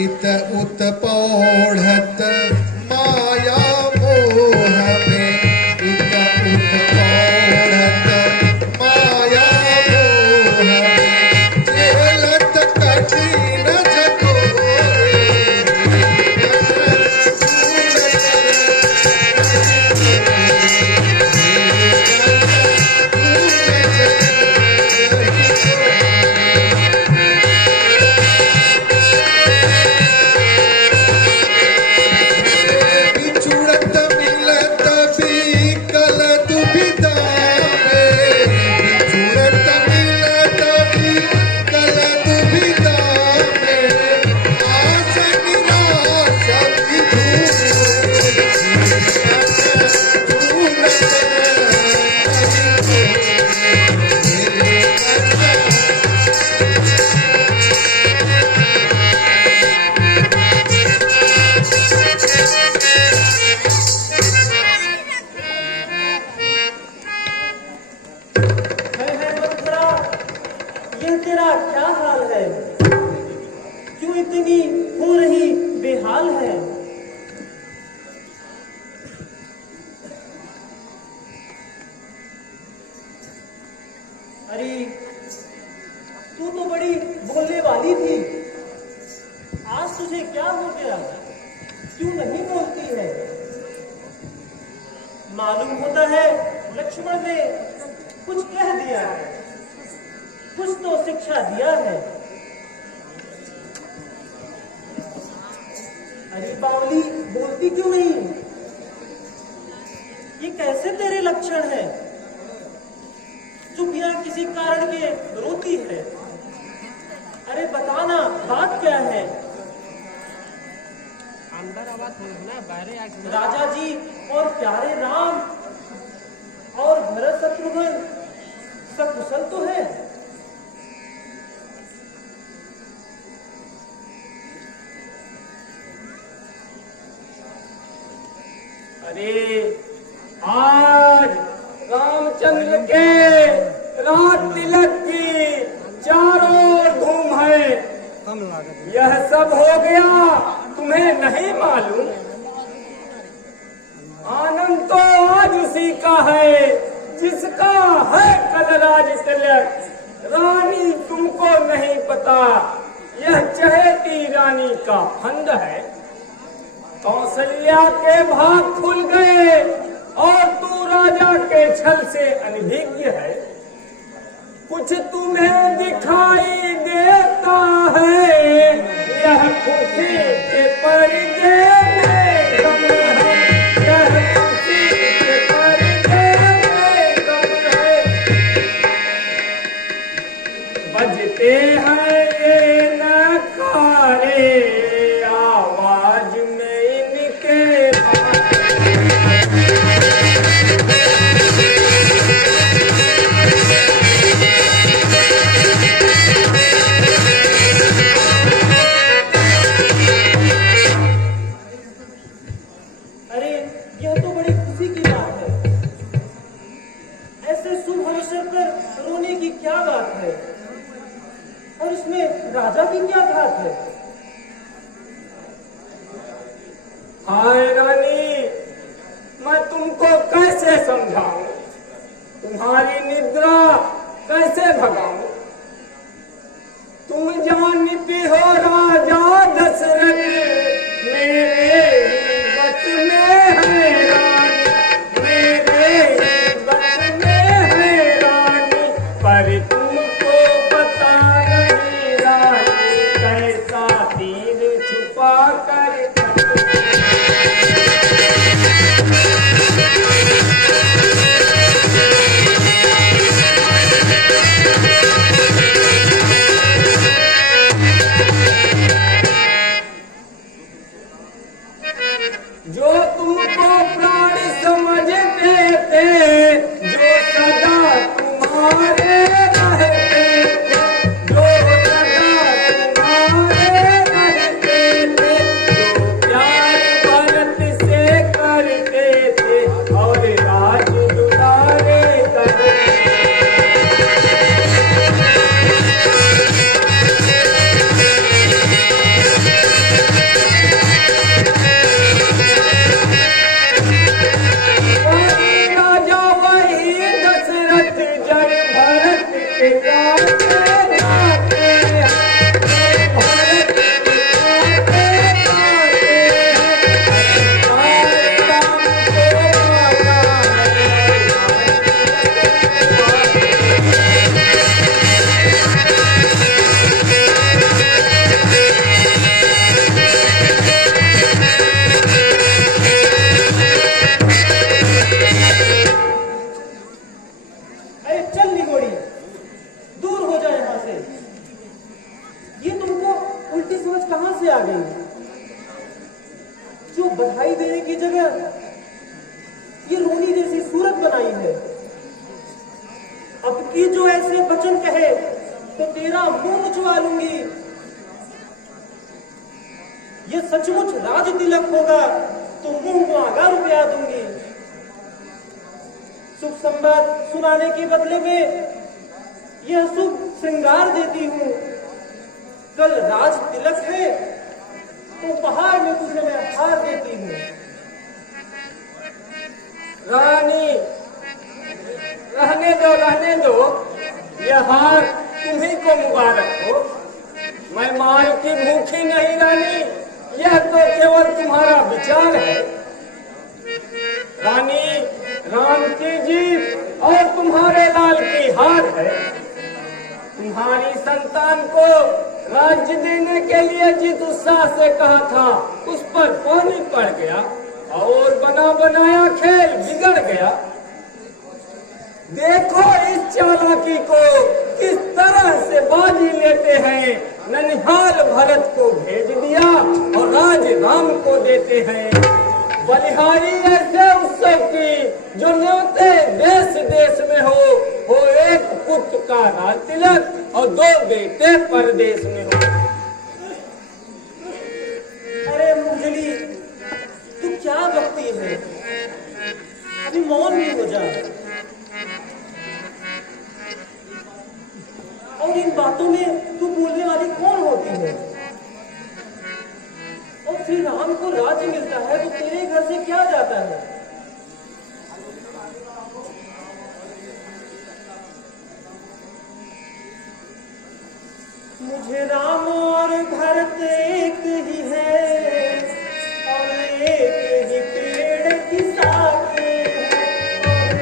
इत उत पौढ़त माया मोह में, इत उत पौढ़त माया मोह में, झेलत कठिन झकोरे, तेरा क्या हाल है? क्यों इतनी हो रही बेहाल है? अरे तू तो बड़ी बोलने वाली थी, आज तुझे क्या हो गया? क्यों नहीं बोलती है? मालूम होता है लक्ष्मण ने कुछ कह दिया है, कुछ तो शिक्षा दिया है। अरे बावली बोलती क्यों नहीं? ये कैसे तेरे लक्षण है? चुप या किसी कारण के रोती है? अरे बताना बात क्या है? अंदर आवाज ना बाहर आके राजा जी और प्यारे राम और भरत शत्रुघ्न सकुशल तो है? अरे आज रामचंद्र के रात तिलक की चारों ओर धूम है। यह सब हो गया तुम्हें नहीं मालूम? आनंद तो आज उसी का है जिसका है कल राज तिलक। रानी तुमको नहीं पता, यह चहेती रानी का फंद है। कौशल्या के भाग खुल गए और तू राजा के छल से अनभिज्ञ है। कुछ तुम्हें दिखाई देता है, यह खुशी के पर्दे में गम है, यह खुशी के पर्दे में गम है। बजते हैं ये नकारे, आवाज में इनके राजा की क्या बात है? हाय रानी, मैं तुमको कैसे समझाऊं? तुम्हारी निद्रा कैसे भगाऊं? तुम जानती हो राजा दशरथ मेरे बस में है रानी, मेरे बस में है रानी, पर तुमको बता नहीं रानी कैसा तीर छुपा कर इतनी समझ कहां से आ गई जो बधाई देने की जगह ये रोनी जैसी सूरत बनाई है। अब की जो ऐसे वचन कहे तो तेरा मुंह उजवा लूंगी। ये सचमुच राज तिलक होगा तो मुंह को आगा रुपया दूंगी। शुभ संवाद सुनाने के बदले में यह शुभ श्रृंगार देती हूँ। कल राज तिलक है तो उपहार में तुझे मैं हार देती हूँ। रानी रहने दो, यह हार तुम्ही को मुबारक हो। मैं माल की भूखी नहीं रानी, यह तो केवल तुम्हारा विचार है। रानी राम की जीत और तुम्हारे लाल की हार है। तुम्हारी संतान को राज्य देने के लिए जिस उत्साह से कहा था उस पर पानी पड़ गया और बना बनाया खेल बिगड़ गया। देखो इस चालाकी को किस तरह से बाजी लेते हैं। ननिहाल भरत को भेज दिया और राज राम को देते हैं। बलिहारी ऐसे उत्सव की जो न्योते देश देश में हो एक पुत्र का राज तिलक और 2 बेटे परदेश में हो। अरे मुंजली तू क्या बकती है, अभी मौन नहीं हो जा। और इन बातों में तू बोलने वाली कौन होती है? और श्री राम को राज्य मिलता है तो तेरे घर से क्या जाता है? मुझे राम और भरत एक ही है और एक ही पेड़ की शाखें हैं, और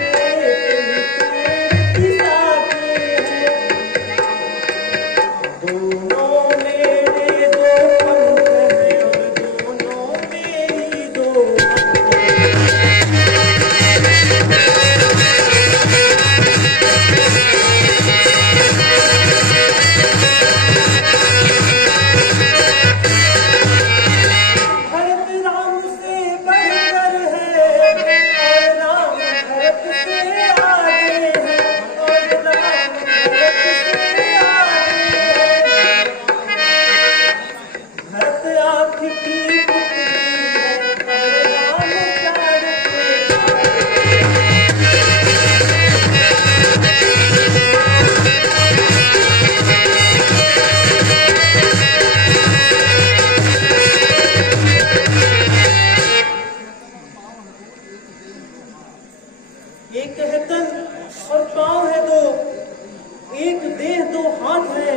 एक ही पेड़ की शाखें हैं। दोनों मेरे 2 पंख हैं और दोनों मेरी 2 एक है तन और पांव है 2, एक देह 2 हाथ है।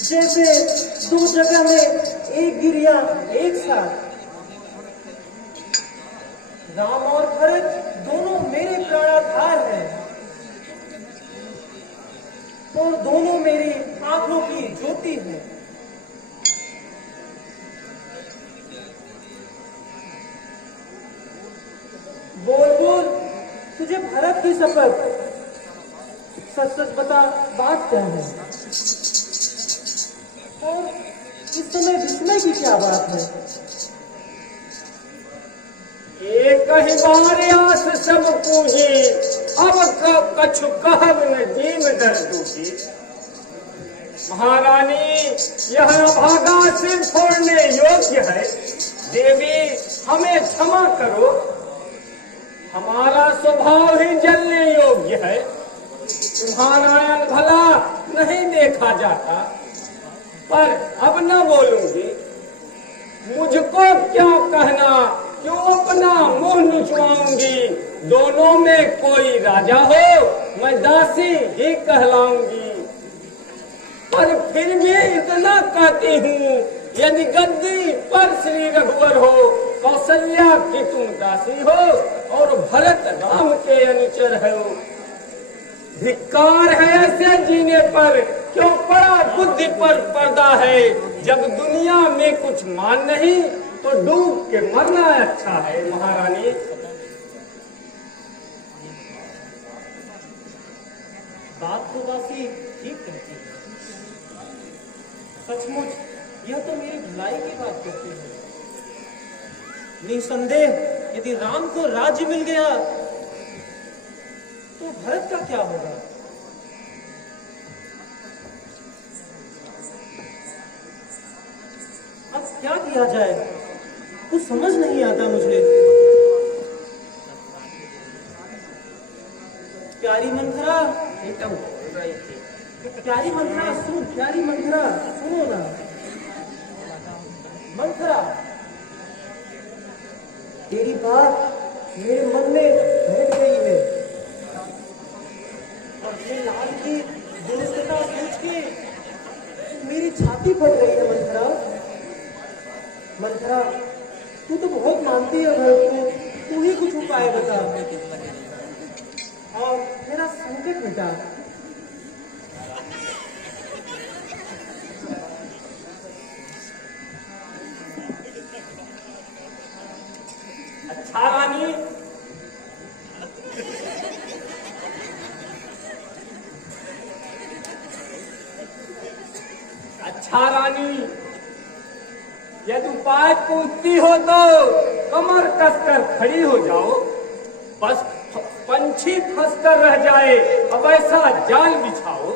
जैसे 2 जगह में एक गिरिया एक साथ। राम और भरत दोनों मेरे प्राणाधार हैं और दोनों मेरी आंखों की ज्योति है। बोल बोल तुझे भरत की शपथ, सच सच बता बात क्या है? और इस समय विस्मय की क्या बात है? एक ही बार आस सब पूजी, अब कछु कहब न जीव दर्दूजी। महारानी यह अभागा सिर फोड़ने योग्य है। देवी हमें क्षमा करो, हमारा स्वभाव ही जलने योग्य है। तुम्हारा भला नहीं देखा जाता, पर अब न बोलूंगी। मुझको क्या कहना, क्यों अपना मुंह नुचवाऊंगी। दोनों में कोई राजा हो, मैं दासी ही कहलाऊंगी। पर फिर भी इतना कहती हूँ, यदि गद्दी पर श्री रघुवर हो, कौशल्या की तुम दासी हो और भरत राम के अनुचर हो। धिक्कार है ऐसे जीने पर, क्यों पड़ा बुद्धि पर पर्दा है। जब दुनिया में कुछ मान नहीं तो डूब के मरना अच्छा है। महारानी बात तो दासी ठीक कहती है। सचमुच यह तो मेरी भलाई की बात करते हैं। निसंदेह यदि राम को राज्य मिल गया तो भरत का क्या होगा? अब क्या किया जाए, कुछ समझ नहीं आता मुझे। प्यारी मंथरा, प्यारी मंथरा सुन, प्यारी मंथरा सुनो ना। मंथरा, तेरी बात मेरे मन में बैठ गई है और अपने लाल की दुरुस्तता सोच के मेरी छाती फट रही है। मंथरा, मंथरा तू तो बहुत मानती है भरत को, तू ही कुछ उपाय बता और मेरा संकट मिटा। अच्छा रानी, अच्छा रानी, यदि उपाय पूछती हो तो कमर कसकर खड़ी हो जाओ। बस पंछी फंसकर रह जाए, अब ऐसा जाल बिछाओ।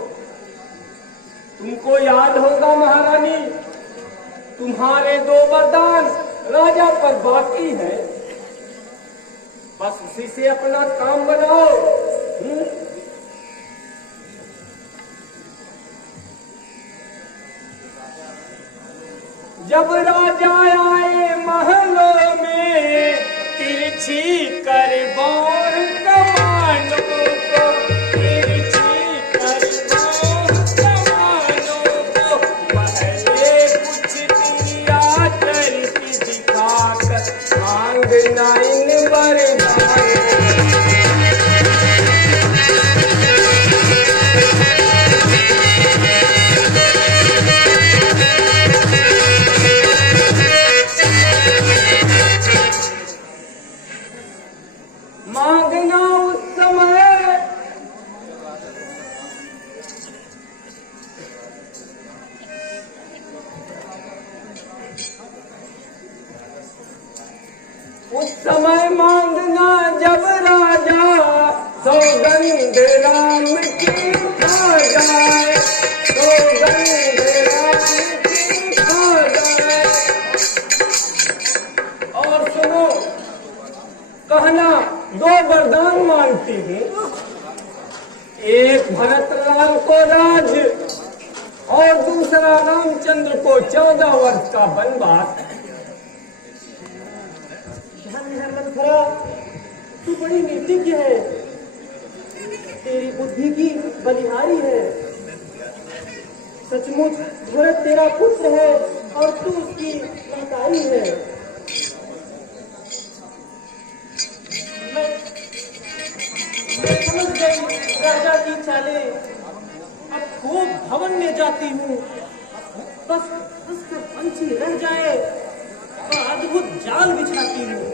तुमको याद होगा महारानी, तुम्हारे 2 वरदान राजा पर बाकी है, बस उसी से अपना काम बनाओ। जब राजा आए महलों में, तिरछी कर बाण कमानों को, तिरछी कर बाण कमानों को, पहले कुछ दुनिया चलती दिखाकर मांगना इन वरदान। मांगना उस समय मांगना जब राजा सौगंध राम की खा जाए, सौगंध राम की खा जाए। और सुनो, कहना 2 वरदान मांगती हूँ, एक भरत लाल को राज और दूसरा रामचंद्र को 14 वर्ष का वनवास। मंथरा, तू बड़ी नीतिज्ञ है, तेरी बुद्धि की बलिहारी है। सचमुच भरत तेरा पुत्र है और तू उसकी महतारी है। मैं समझ गई राजा की चालें, अब खूब भवन में जाती हूँ, बस उसका पंछी रह जाए और अद्भुत जाल बिछाती हूँ।